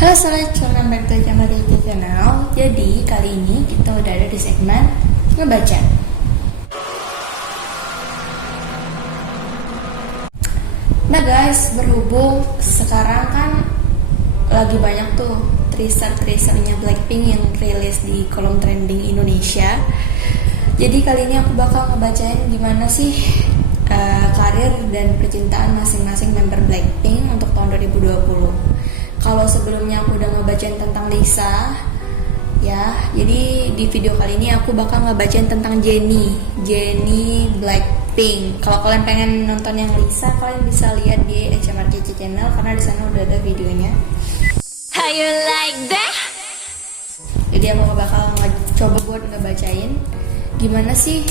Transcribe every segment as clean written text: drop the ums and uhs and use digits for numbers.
Halo Sobat, welcome back to Jamal Channel. Jadi kali ini kita udah ada di segmen ngebaca. Nah guys, berhubung sekarang kan lagi banyak tuh teasernya Blackpink yang rilis di kolom trending Indonesia. Jadi kali ini aku bakal ngebacain gimana sih karir dan percintaan masing-masing member Blackpink untuk tahun 2020. Kalau sebelumnya aku udah ngebacain tentang Lisa, ya, jadi di video kali ini aku bakal ngebacain tentang Jennie Blackpink. Kalau kalian pengen nonton yang Lisa, kalian bisa lihat di HMRCC Channel karena di sana udah ada videonya. How you like that? Jadi aku bakal coba buat ngebacain gimana sih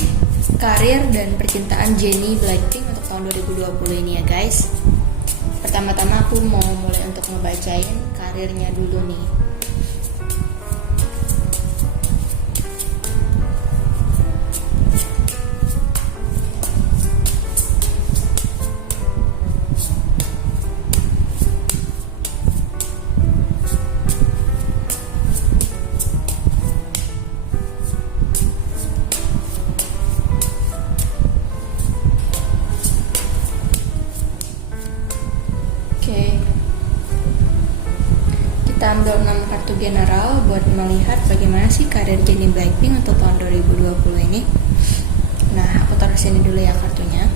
karir dan percintaan Jennie Blackpink untuk tahun 2020 ini ya guys. Pertama-tama aku mau mulai untuk ngebacain karirnya dulu nih. Kita ambil 6 kartu general buat melihat bagaimana sih karir Jennie Blackpink untuk tahun 2020 ini. Nah, aku taruh sini dulu ya kartunya.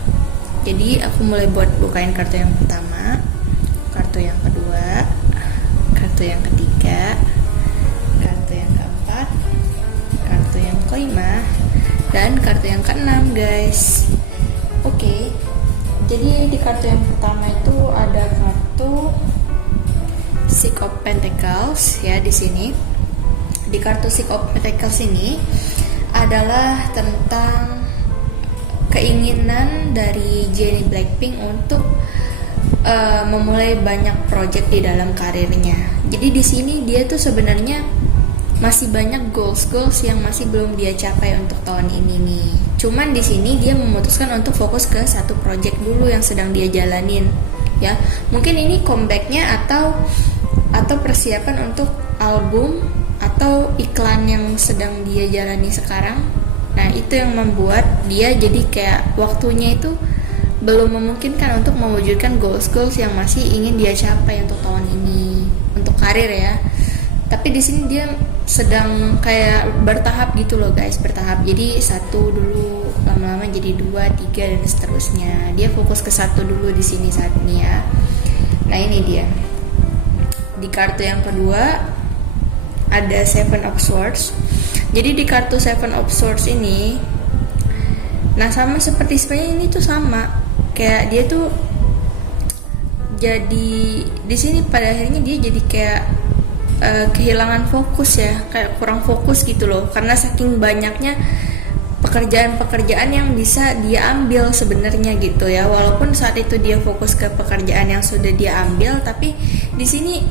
Jadi aku mulai buat bukain kartu yang pertama, kartu yang kedua, kartu yang ketiga, kartu yang keempat, kartu yang kelima, dan kartu yang keenam guys. Oke, jadi di kartu yang pertama itu ada kartu Six of Pentacles ya di sini. Di kartu Six of Pentacles ini adalah tentang keinginan dari Jennie Blackpink untuk memulai banyak project di dalam karirnya. Jadi di sini dia tuh sebenarnya masih banyak goals yang masih belum dia capai untuk tahun ini nih. Cuman di sini dia memutuskan untuk fokus ke satu project dulu yang sedang dia jalanin. Ya, mungkin ini comebacknya atau persiapan untuk album atau iklan yang sedang dia jalani sekarang. Nah, itu yang membuat dia jadi kayak waktunya itu belum memungkinkan untuk mewujudkan goals yang masih ingin dia capai untuk tahun ini untuk karir ya. Tapi di sini dia sedang kayak bertahap gitu loh guys, bertahap. Jadi satu dulu, lama-lama jadi 2, 3 dan seterusnya. Dia fokus ke satu dulu di sini saat ini ya. Nah, ini dia. Di kartu yang kedua ada Seven of Swords. Jadi di kartu Seven of Swords ini, nah sama seperti sebenarnya ini tuh sama, kayak dia tuh jadi di sini pada akhirnya dia jadi kayak kehilangan fokus ya, kayak kurang fokus gitu loh, karena saking banyaknya pekerjaan yang bisa dia ambil sebenarnya gitu ya. Walaupun saat itu dia fokus ke pekerjaan yang sudah dia ambil, tapi di sini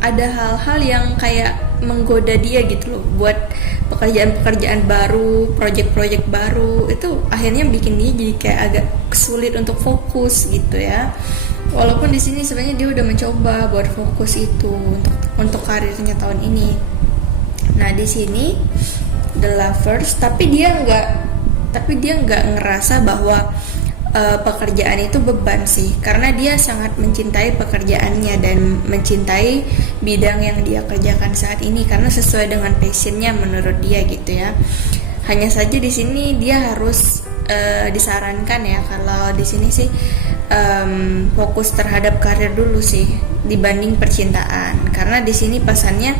ada hal-hal yang kayak menggoda dia gitu loh buat pekerjaan baru, project baru. Itu akhirnya bikin dia jadi kayak agak sulit untuk fokus gitu ya. Walaupun di sini sebenarnya dia udah mencoba buat fokus itu untuk karirnya tahun ini. Nah, di sini The Lovers, tapi dia nggak ngerasa bahwa pekerjaan itu beban sih, karena dia sangat mencintai pekerjaannya dan mencintai bidang yang dia kerjakan saat ini karena sesuai dengan passionnya menurut dia gitu ya. Hanya saja di sini dia harus disarankan ya, kalau di sini sih fokus terhadap karir dulu sih dibanding percintaan, karena di sini pesannya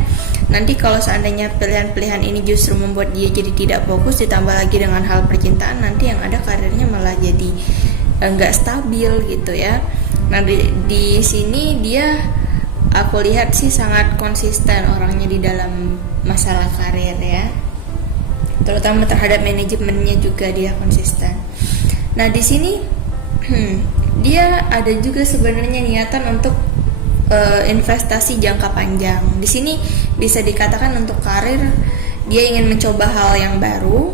nanti kalau seandainya pilihan-pilihan ini justru membuat dia jadi tidak fokus, ditambah lagi dengan hal percintaan, nanti yang ada karirnya malah jadi nggak stabil gitu ya. Nah, di sini dia aku lihat sih sangat konsisten orangnya di dalam masalah karir ya, terutama terhadap manajemennya juga dia konsisten. Nah, di sini dia ada juga sebenarnya niatan untuk investasi jangka panjang. Di sini bisa dikatakan untuk karir dia ingin mencoba hal yang baru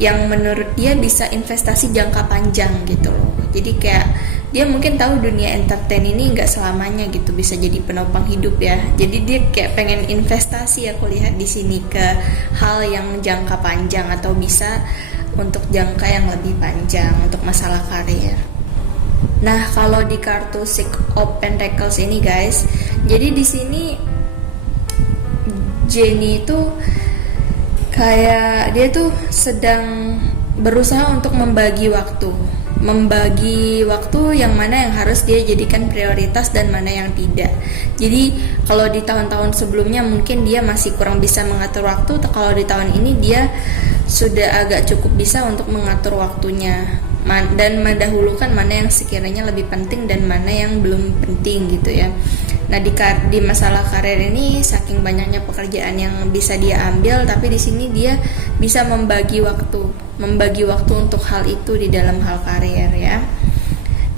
yang menurut dia bisa investasi jangka panjang gitu loh. Jadi kayak dia mungkin tahu dunia entertain ini nggak selamanya gitu bisa jadi penopang hidup ya. Jadi dia kayak pengen investasi, aku lihat di sini, ke hal yang jangka panjang atau bisa untuk jangka yang lebih panjang untuk masalah karir. Nah, kalau di kartu Six of Pentacles ini guys, jadi di sini Jenny itu kayak dia tuh sedang berusaha untuk membagi waktu yang mana yang harus dia jadikan prioritas dan mana yang tidak. Jadi kalau di tahun-tahun sebelumnya mungkin dia masih kurang bisa mengatur waktu, kalau di tahun ini dia sudah agak cukup bisa untuk mengatur waktunya dan mendahulukan mana yang sekiranya lebih penting dan mana yang belum penting gitu ya. Nah, di masalah karir ini saking banyaknya pekerjaan yang bisa dia ambil, tapi di sini dia bisa membagi waktu untuk hal itu di dalam hal karir ya.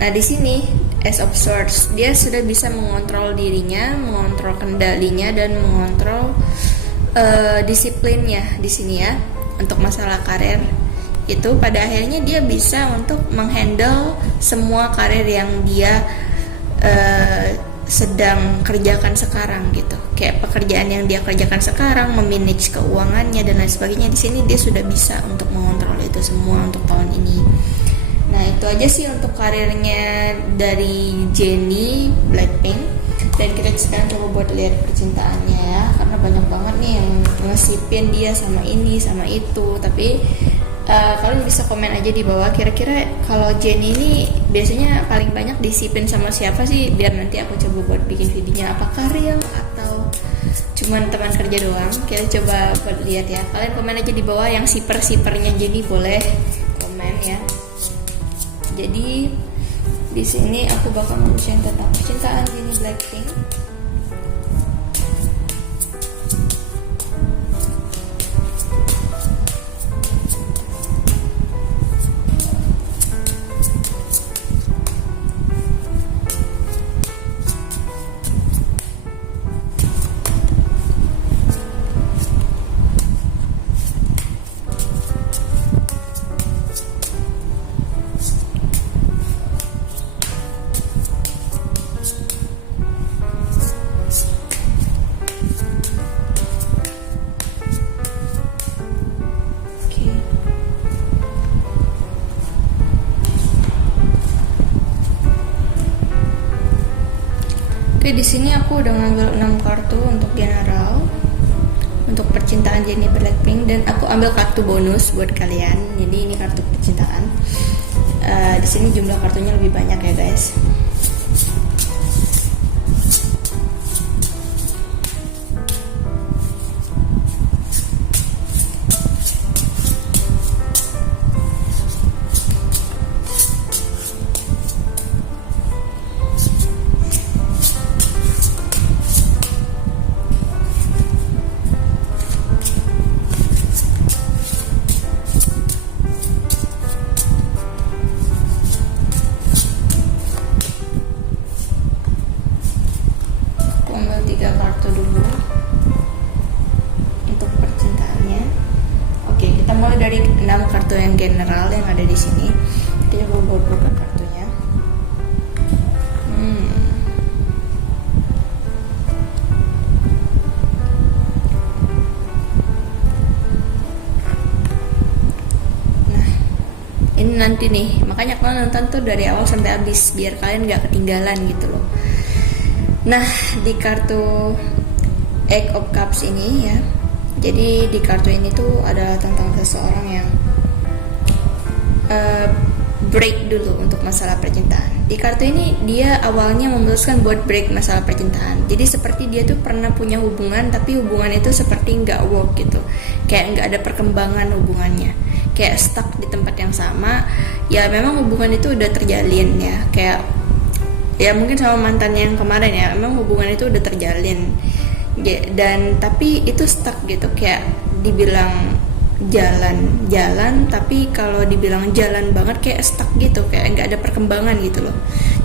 Nah, di sini Ace of Swords, dia sudah bisa mengontrol dirinya, mengontrol kendalinya dan mengontrol disiplinnya di sini ya. Untuk masalah karir itu pada akhirnya dia bisa untuk menghandle semua karir yang dia sedang kerjakan sekarang gitu. Kayak pekerjaan yang dia kerjakan sekarang, memanage keuangannya dan lain sebagainya, di sini dia sudah bisa untuk mengontrol itu semua untuk tahun ini. Nah, itu aja sih untuk karirnya dari Jennie Blackpink. Dan kita sekarang coba buat lihat percintaannya ya, karena banyak banget nih yang ngesipin dia sama ini sama itu. Tapi kalian bisa komen aja di bawah, kira-kira kalau Jennie ini biasanya paling banyak disipin sama siapa sih, biar nanti aku coba buat bikin videonya, apakah real atau cuman teman kerja doang. Kita coba buat lihat ya. Kalian komen aja di bawah yang sipernya Jennie, boleh komen ya. Jadi di sini aku bakal ngurusin tentang percintaan Jennie Blackpink. Oke, di sini aku udah ngambil 6 kartu untuk general untuk percintaan Jennie Blackpink, dan aku ambil kartu bonus buat kalian. Jadi ini kartu percintaan. Di sini jumlah kartunya lebih banyak ya guys. Dari 6 kartu yang general yang ada di sini, kita coba buka kartunya. Nah, ini nanti nih, makanya kalian nonton tuh dari awal sampai habis biar kalian nggak ketinggalan gitu loh. Nah, di kartu Eight of Cups ini ya, jadi di kartu ini tuh adalah tentang seseorang yang break dulu untuk masalah percintaan. Di kartu ini dia awalnya memutuskan buat break masalah percintaan. Jadi seperti dia tuh pernah punya hubungan, tapi hubungan itu seperti nggak work gitu. Kayak nggak ada perkembangan hubungannya. Kayak stuck di tempat yang sama. Ya memang hubungan itu udah terjalin ya. Kayak ya mungkin sama mantan yang kemarin ya, memang hubungan itu udah terjalin. Dan tapi itu stuck gitu, kayak dibilang jalan tapi kalau dibilang jalan banget kayak stuck gitu, kayak nggak ada perkembangan gitu loh.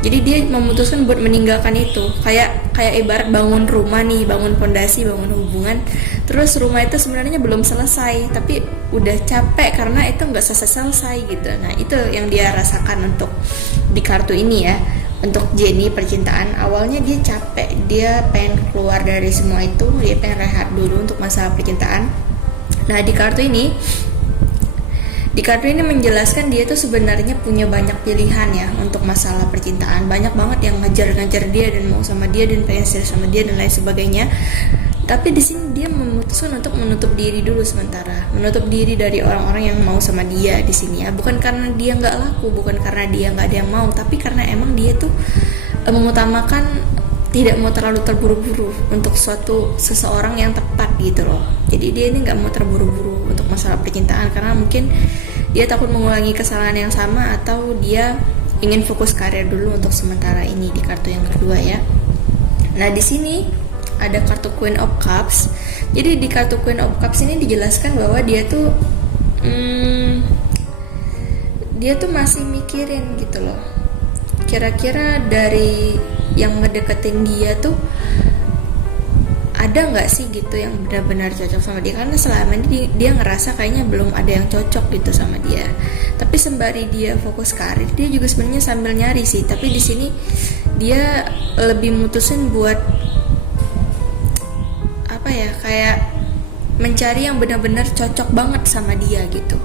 Jadi dia memutuskan buat meninggalkan itu, kayak ibarat bangun rumah nih, bangun fondasi, bangun hubungan, terus rumah itu sebenarnya belum selesai tapi udah capek karena itu nggak selesai gitu. Nah itu yang dia rasakan untuk di kartu ini ya, untuk Jenny percintaan, awalnya dia capek, dia pengen keluar dari semua itu, dia pengen rehat dulu untuk masalah percintaan. Nah di kartu ini menjelaskan dia tuh sebenarnya punya banyak pilihan ya untuk masalah percintaan, banyak banget yang ngejar dia dan mau sama dia dan pengen serius sama dia dan lain sebagainya. Tapi di sini dia memutuskan untuk menutup diri dulu sementara, menutup diri dari orang-orang yang mau sama dia di sini ya. Bukan karena dia nggak laku, bukan karena dia nggak ada yang mau, tapi karena emang dia tuh mengutamakan tidak mau terlalu terburu-buru untuk seseorang yang tepat gitu loh. Jadi dia ini nggak mau terburu-buru untuk masalah percintaan karena mungkin dia takut mengulangi kesalahan yang sama, atau dia ingin fokus karir dulu untuk sementara ini di kartu yang kedua ya. Nah di sini ada kartu Queen of Cups. Jadi di kartu Queen of Cups ini dijelaskan bahwa dia tuh masih mikirin gitu loh. Kira-kira dari yang ngedeketin dia tuh ada nggak sih gitu yang benar-benar cocok sama dia, karena selama ini dia ngerasa kayaknya belum ada yang cocok gitu sama dia. Tapi sembari dia fokus karir, dia juga sebenarnya sambil nyari sih. Tapi di sini dia lebih mutusin buat kayak mencari yang benar-benar cocok banget sama dia gitu.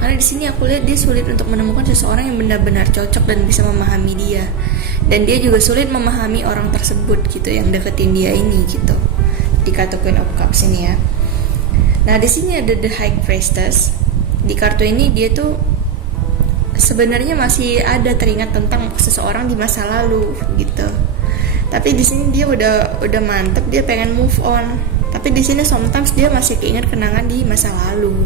Karena di sini aku lihat dia sulit untuk menemukan seseorang yang benar-benar cocok dan bisa memahami dia. Dan dia juga sulit memahami orang tersebut gitu yang deketin dia ini gitu. Di kartu Queen of Cups ini ya. Nah, di sini ada The High Priestess. Di kartu ini dia tuh sebenarnya masih ada teringat tentang seseorang di masa lalu gitu. Tapi di sini dia udah mantep, dia pengen move on. Tapi di sini sometimes dia masih keinget kenangan di masa lalu.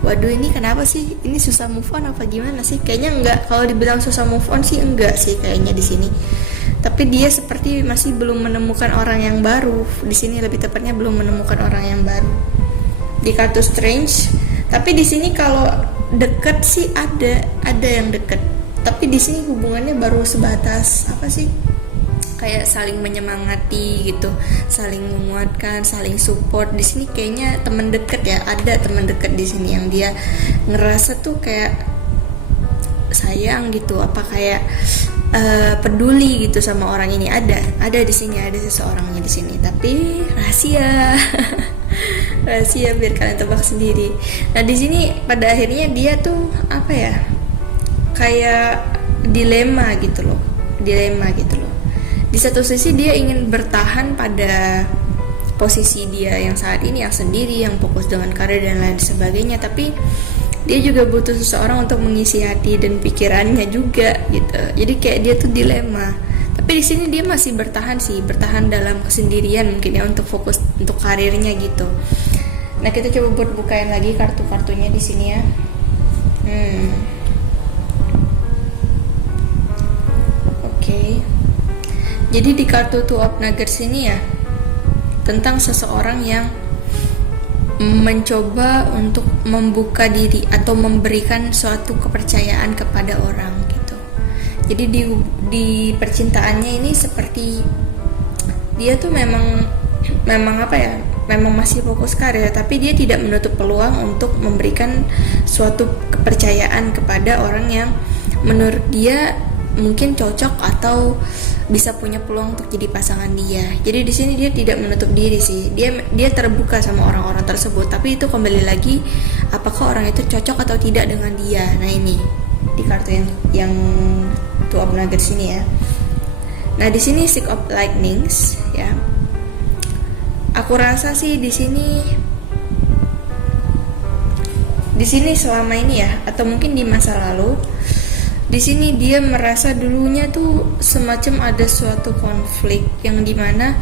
Waduh, ini kenapa sih? Ini susah move on apa gimana sih? Kayaknya enggak. Kalau dibilang susah move on sih enggak sih kayaknya di sini. Tapi dia seperti masih belum menemukan orang yang baru. Di sini lebih tepatnya belum menemukan orang yang baru. Di kartu Strange. Tapi di sini kalau deket sih ada yang deket. Tapi di sini hubungannya baru sebatas apa sih? Kayak saling menyemangati gitu, saling menguatkan, saling support. Di sini kayaknya teman dekat ya, ada teman dekat di sini yang dia ngerasa tuh kayak sayang gitu, apa kayak peduli gitu sama orang ini. Ada di sini, ada seseorangnya di sini. Tapi rahasia, rahasia biar kalian tebak sendiri. Nah di sini pada akhirnya dia tuh apa ya? Kayak dilema gitu loh. Di satu sisi dia ingin bertahan pada posisi dia yang saat ini, yang sendiri, yang fokus dengan karir dan lain sebagainya. Tapi dia juga butuh seseorang untuk mengisi hati dan pikirannya juga gitu. Jadi kayak dia tuh dilema. Tapi di sini dia masih bertahan dalam kesendirian mungkin ya, untuk fokus untuk karirnya gitu. Nah kita coba buat bukain lagi kartu-kartunya di sini ya. Oke. Jadi di kartu Two of Nuggets ini ya, tentang seseorang yang mencoba untuk membuka diri atau memberikan suatu kepercayaan kepada orang gitu. Jadi di percintaannya ini seperti dia tuh memang apa ya, memang masih fokus karir, tapi dia tidak menutup peluang untuk memberikan suatu kepercayaan kepada orang yang menurut dia mungkin cocok atau bisa punya peluang untuk jadi pasangan dia. Jadi di sini dia tidak menutup diri sih. Dia terbuka sama orang-orang tersebut. Tapi itu kembali lagi apakah orang itu cocok atau tidak dengan dia. Nah ini di kartu yang Two of Nuggets ini ya. Nah di sini Six of Lightnings ya. Aku rasa sih di sini selama ini ya, atau mungkin di masa lalu. Di sini dia merasa dulunya tuh semacam ada suatu konflik yang dimana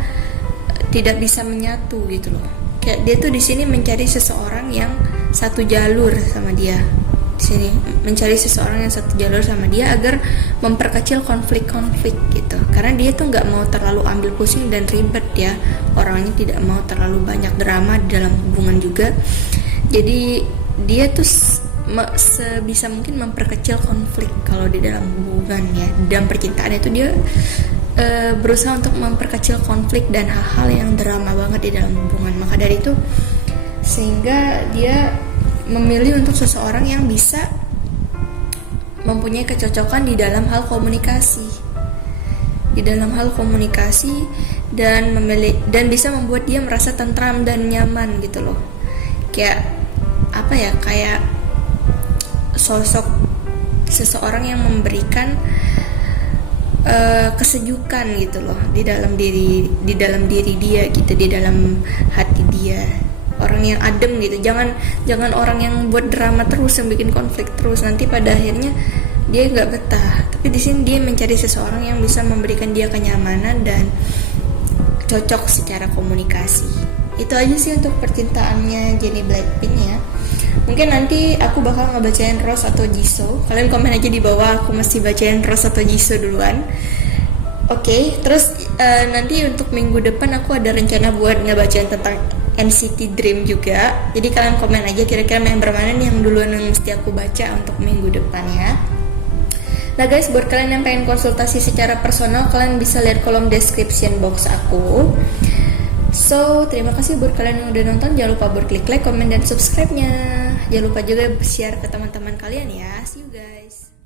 tidak bisa menyatu gitu loh. Kayak dia tuh di sini mencari seseorang yang satu jalur sama dia. Di sini mencari seseorang yang satu jalur sama dia agar memperkecil konflik-konflik gitu. Karena dia tuh nggak mau terlalu ambil pusing dan ribet ya. Orangnya tidak mau terlalu banyak drama di dalam hubungan juga. Jadi dia tuh sebisa mungkin memperkecil konflik kalau di dalam hubungan ya. Di dalam percintaan itu dia berusaha untuk memperkecil konflik dan hal-hal yang drama banget di dalam hubungan. Maka dari itu sehingga dia memilih untuk seseorang yang bisa mempunyai kecocokan di dalam hal komunikasi. Dan bisa membuat dia merasa tentram dan nyaman gitu loh. Kayak apa ya? Kayak sosok seseorang yang memberikan kesejukan gitu loh di dalam diri dia gitu, di dalam hati dia. Orang yang adem gitu, jangan orang yang buat drama terus, yang bikin konflik terus, nanti pada akhirnya dia nggak betah. Tapi di sini dia mencari seseorang yang bisa memberikan dia kenyamanan dan cocok secara komunikasi. Itu aja sih untuk percintaannya Jennie Blackpink ya. Mungkin nanti aku bakal ngebacain Rose atau Jisoo. Kalian komen aja di bawah aku mesti bacain Rose atau Jisoo duluan. Oke, terus nanti untuk minggu depan aku ada rencana buat ngebacain tentang NCT Dream juga. Jadi kalian komen aja kira-kira member mana nih yang duluan yang mesti aku baca untuk minggu depan ya. Nah guys, buat kalian yang pengen konsultasi secara personal, kalian bisa lihat kolom description box aku. So, terima kasih buat kalian yang udah nonton. Jangan lupa buat klik like, komen, dan subscribe-nya. Jangan lupa juga share ke teman-teman kalian ya. See you guys.